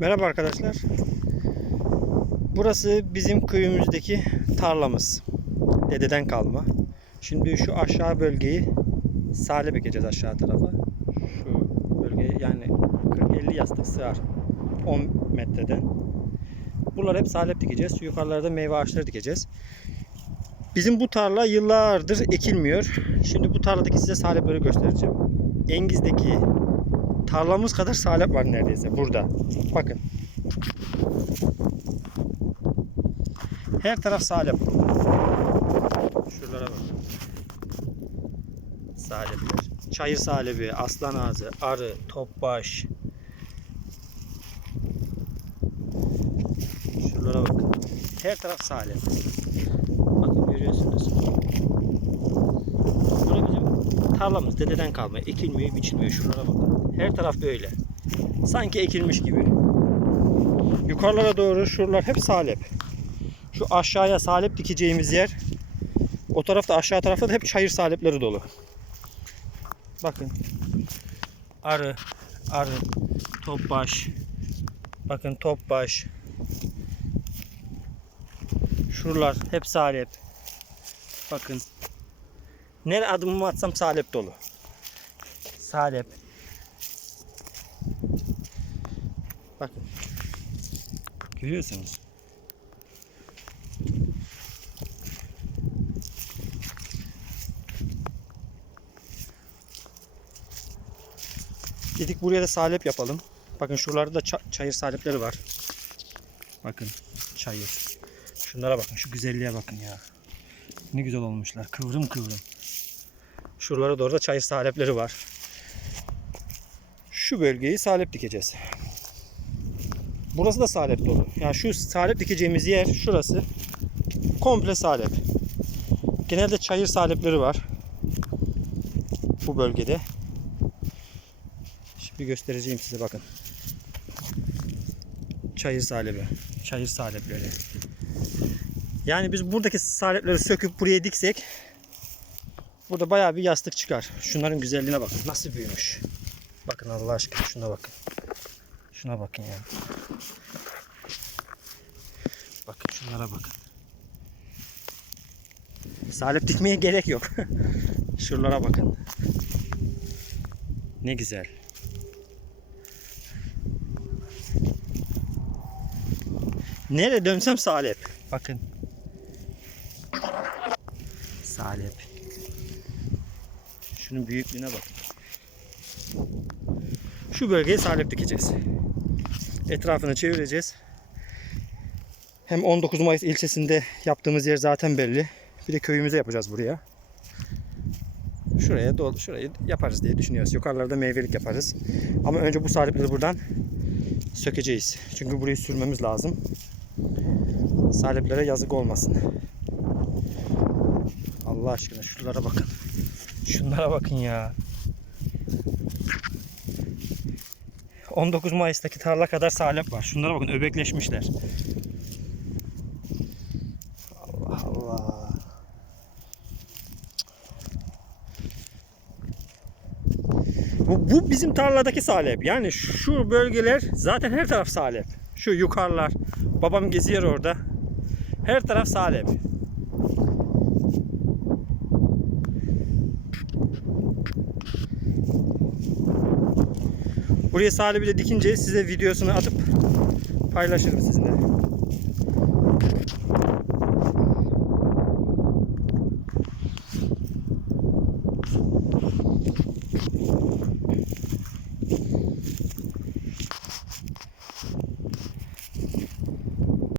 Merhaba arkadaşlar. Burası bizim köyümüzdeki tarlamız. Dededen kalma. Şimdi şu aşağı bölgeyi salep ekeceğiz aşağı tarafa. Şu bölgeyi yani 40-50 yastık sığar. 10 metreden. Buralar hep salep dikeceğiz. Yukarılarda meyve ağaçları dikeceğiz. Bizim bu tarla yıllardır ekilmiyor. Şimdi bu tarladaki size salepleri göstereceğim. Engiz'deki tarlamız kadar salep var neredeyse burada. Bakın. Her taraf salep. Şuralara bak. Salepler. Çayır salebi, aslan ağzı, arı, topbaş. Şuralara bakın. Her taraf salep. Bakın görüyorsunuz. Tarlamız. Dededen kalma. Ekilmiyor, biçilmiyor. Şuralara bakın. Her taraf böyle. Sanki ekilmiş gibi. Yukarılara doğru şuralar hep salep. Şu aşağıya salep dikeceğimiz yer o tarafta aşağı tarafta da hep çayır salepleri dolu. Bakın. Arı, arı, topbaş. Bakın topbaş. Şuralar hep salep. Bakın. Nereye adımımı atsam salep dolu. Salep. Bakın. Görüyorsunuz. Dedik buraya da salep yapalım. Bakın şuralarda da ça- çayır salepleri var. Bakın çayır. Şunlara bakın şu güzelliğe bakın ya. Ne güzel olmuşlar. Kıvrım kıvrım. Şuralara doğru da çayır salepleri var. Şu bölgeyi salep dikeceğiz. Burası da salep dolu. Yani şu salep dikeceğimiz yer şurası. Komple salep. Genelde çayır salepleri var. Bu bölgede. Şimdi göstereceğim size bakın. Çayır salebi. Çayır salepleri. Yani biz buradaki salepleri söküp buraya diksek burada bayağı bir yastık çıkar. Şunların güzelliğine bakın. Nasıl büyümüş. Bakın Allah aşkına şuna bakın. Şuna bakın ya. Bakın şunlara bakın. Salep dikmeye gerek yok. Şuralara bakın. Ne güzel. Nereye dönsem salep. Bakın. Salep. Şunun büyüklüğüne bakın. Şu bölgeye salep dikeceğiz. Etrafını çevireceğiz. Hem 19 Mayıs ilçesinde yaptığımız yer zaten belli. Bir de köyümüze yapacağız buraya. Şuraya dol, şurayı yaparız diye düşünüyoruz. Yukarılarda meyvelik yaparız. Ama önce bu salepleri buradan sökeceğiz. Çünkü burayı sürmemiz lazım. Saleplere yazık olmasın. Allah aşkına şuralara bakın. Şunlara bakın ya. 19 Mayıs'taki tarla kadar salep var. Şunlara bakın öbekleşmişler. Allah Allah. Bu, bu bizim tarladaki salep. Yani şu bölgeler zaten her taraf salep. Şu yukarılar. Babam geziyor orada. Her taraf salep. Buraya salebi de dikince size videosunu atıp paylaşırım sizinle.